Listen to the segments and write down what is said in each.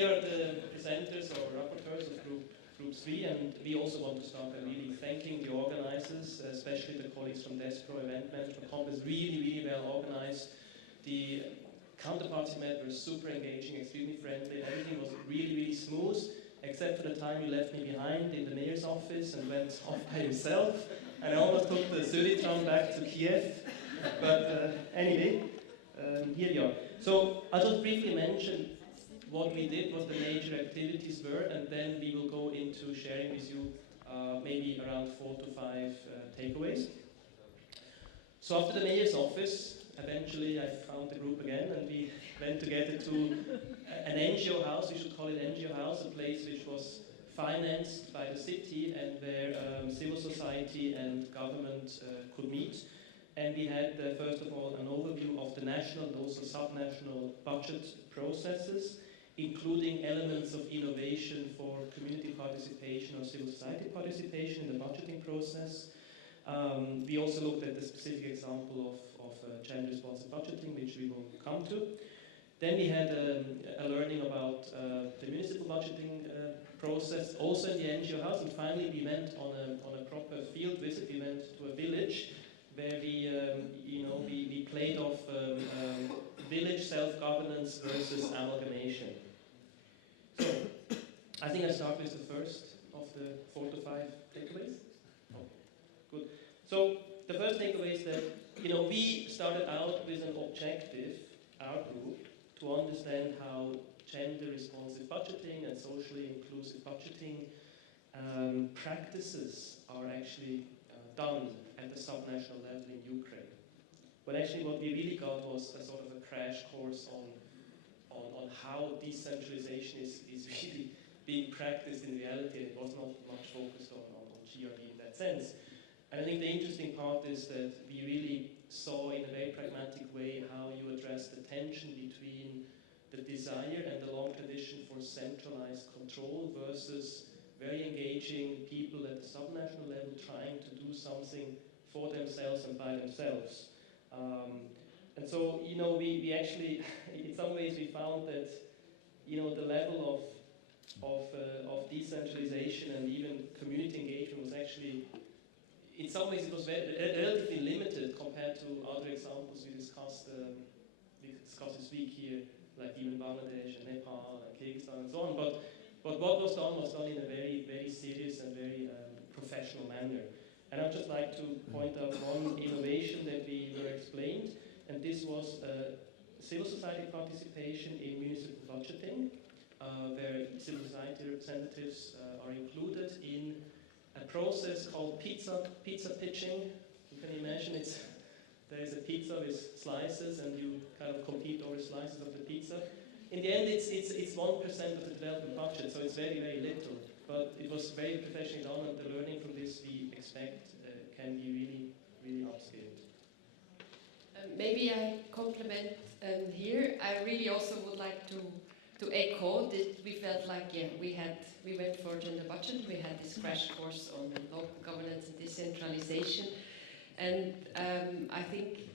we are the presenters or rapporteurs of Group 3, and we also want to start by really thanking the organizers, especially the colleagues from Despro Event Management Compass, really well organized. The counterparts you met were super engaging, extremely friendly, everything was really smooth, except for the time you left me behind in the mayor's office and went off by yourself, and I almost took the Zurich tram back to Kiev, but anyway, here we are. So I'll just briefly mention what we did, what the major activities were, and then we will go into sharing with you maybe around 4 to 5 takeaways. So after the mayor's office, eventually I found the group again, and we went together to an NGO house, we should call it NGO house, a place which was financed by the city and where civil society and government could meet. And we had, first of all, an overview of the national and also subnational budget processes, including elements of innovation for community participation or civil society participation in the budgeting process. We also looked at the specific example of gender-responsive budgeting, which we will come to. Then we had a learning about the municipal budgeting process, also in the NGO house. And finally, we went on a proper field visit. We went to a village where we played off village self-governance versus amalgamation. So, I think I start with the first of the 4 to 5 takeaways. Oh, good. So, the first takeaway is that, we started out with an objective, our group, to understand how gender-responsive budgeting and socially inclusive budgeting practices are actually done at the subnational level in Ukraine. But actually what we really got was a sort of a crash course on how decentralization is really being practiced in reality, and it was not much focused on GRB in that sense. And I think the interesting part is that we really saw in a very pragmatic way how you address the tension between the desire and the long tradition for centralized control versus very engaging people at the subnational level trying to do something for themselves and by themselves. And so, we actually, in some ways we found that, the level of decentralization and even community engagement was actually, in some ways it was relatively limited compared to other examples we discussed this week here, like even Bangladesh and Nepal and Kyrgyzstan and so on. But what was done in a very serious and very professional manner. And I'd just like to point out one innovation that we were explained, and this was civil society participation in municipal budgeting, where civil society representatives are included in a process called pizza pitching. You can imagine there is a pizza with slices, and you kind of compete over slices of the pizza. In the end, it's 1% of the development budget, so it's very little. But it was very professionally done, and the learning from this we expect can be really upscaled. Maybe I compliment here. I really also would like to echo that we felt like, we went for gender budget, we had this crash course on local governance and decentralization, and I think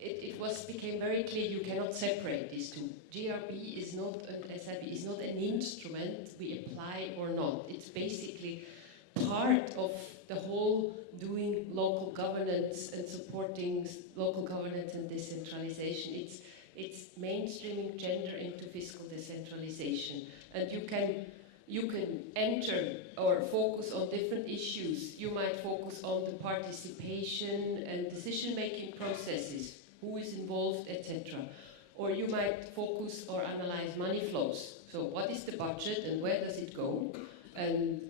it became very clear you cannot separate these two. GRB is not, SIB is not an instrument we apply or not. It's basically part of the whole doing local governance and supporting local governance and decentralization. It's mainstreaming gender into fiscal decentralization, and you can enter or focus on different issues. You might focus on the participation and decision-making processes, who is involved, etc. Or you might focus or analyze money flows. So what is the budget and where does it go, and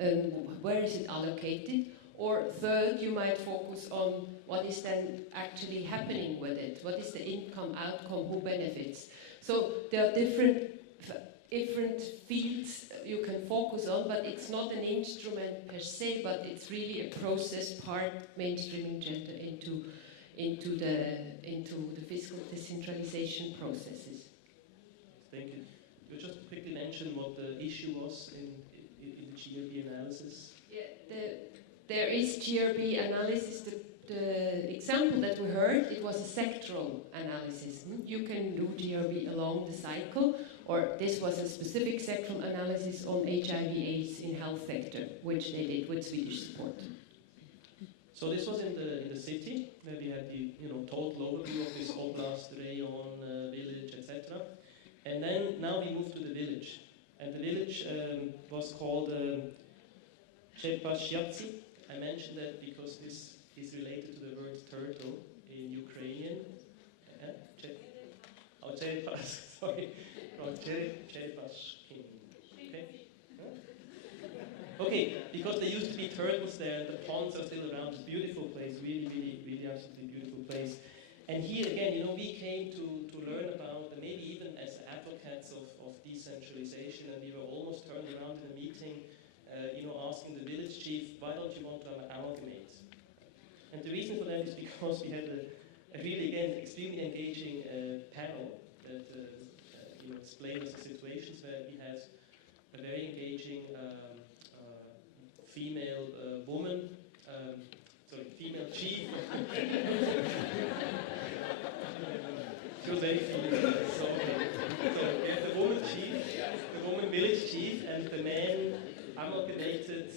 where is it allocated? Or third, you might focus on what is then actually happening with it. What is the income, outcome, who benefits? So there are different fields you can focus on, but it's not an instrument per se, but it's really a process part mainstreaming gender into the fiscal decentralization processes. Thank you. You just quickly mention what the issue was in the GRB analysis. Yeah, there is GRB analysis. The example that we heard, it was a sectoral analysis. You can do GRB along the cycle, Or this was a specific sectoral analysis on HIV/AIDS in health sector, which they did with Swedish support. So this was in the city, where we had the total overview of this oblast, rayon, village, etc. And then now we moved to the village, and the village was called Czepasjaci. I mentioned that because this is related to the word turtle in Ukrainian. Sorry, from Czepaskin. Okay. Okay, because there used to be turtles there, and the ponds are still around. It's a beautiful place, really, really, really absolutely beautiful place. And here again, we came to learn about, and maybe even as advocates of decentralization, and we were almost turned around in a meeting, asking the village chief, why don't you want to amalgamate? And the reason for that is because we had a really, again, extremely engaging panel that explained us the situations where we had a very engaging female woman, female chief. She was very female. So we had the woman chief, the woman village chief, and the man amalgamated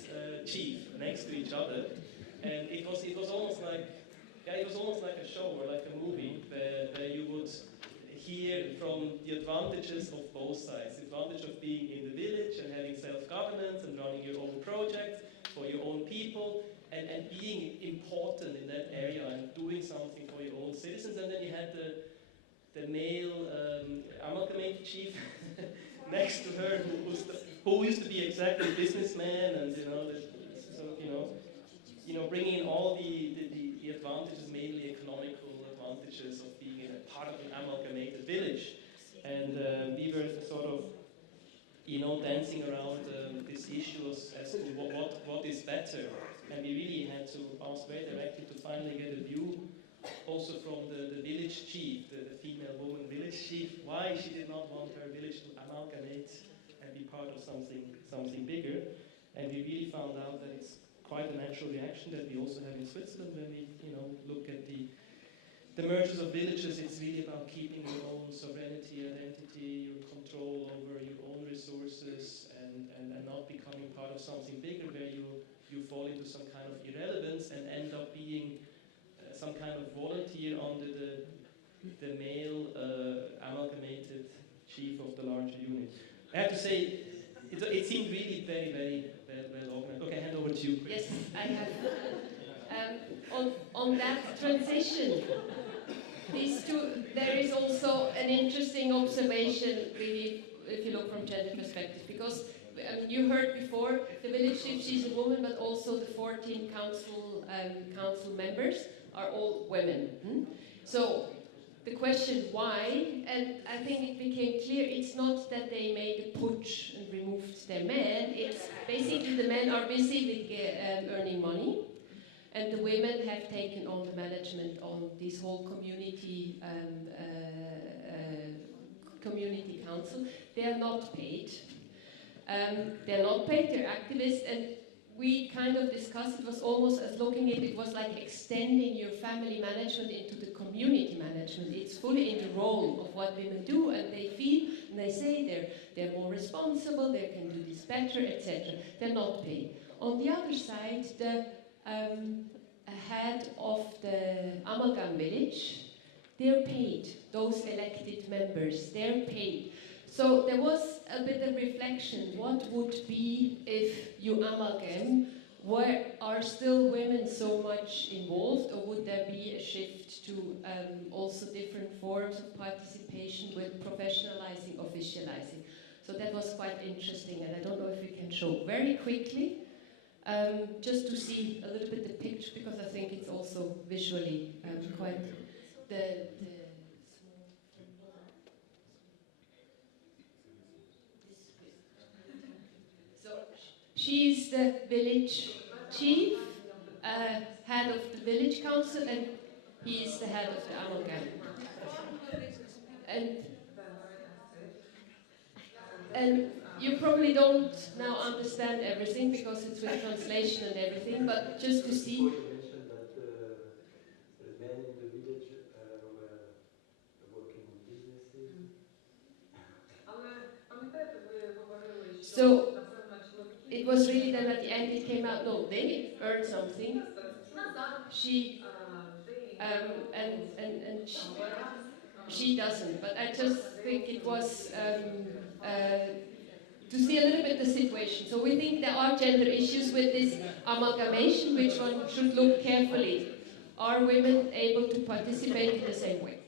chief next to each other, and it was almost like a show or like a movie where you would hear from the advantages of both sides. The advantage of being in the village and having self-governance and running your own projects for your own people and being important in that area and doing something for your own citizens. And then you had the male amalgamated chief next to her who used to be exactly a businessman and bringing in all the advantages, mainly economical advantages of being in a part of an amalgamated village. And we were sort of, dancing around this issue as to what is better. And we really had to ask very directly to finally get a view also from the village chief, the female woman village chief, why she did not want her village to amalgamate and be part of something bigger. And we really found out that it's quite a natural reaction that we also have in Switzerland when we look at the mergers of villages. It's really about keeping your own sovereignty, identity, your control over your own resources, and not becoming part of something bigger where you fall into some kind of irrelevance and end up being some kind of volunteer under the male amalgamated chief of the larger unit. I have to say, it seemed really very, very well organized. Okay, hand over to you. Yes, I have. On that transition, these two, there is also an interesting observation, really, if you look from gender perspective, because you heard before the village chief, she's a woman, but also the 14 council members are all women. So the question why, and I think it became clear, it's not that they made a putsch and removed their men, it's basically the men are busy with earning money, and the women have taken on the management on this whole community council. They are not paid. They're activists, and we kind of discussed, it was almost as looking at it was like extending your family management into the community management. It's fully in the role of what women do, and they feel, and they say they're more responsible, they can do this better, etc. They're not paid. On the other side, the head of the Amalgam village, they're paid. Those elected members, they're paid. So there was a bit of reflection. What would be if you amalgam? Where are still women so much involved, or would there be a shift to also different forms of participation with professionalizing, officializing? So that was quite interesting, and I don't know if we can show very quickly, just to see a little bit the picture, because I think it's also visually quite the She's the village chief, head of the village council, and he is the head of the amalgam. And you probably don't now understand everything because it's with translation and everything, but just to see. You mentioned that the men in the village were working in businesses. So it was really then at the end it came out, no, they earned something. She, and she doesn't, but I just think it was to see a little bit the situation. So we think there are gender issues with this amalgamation, which one should look carefully. Are women able to participate in the same way?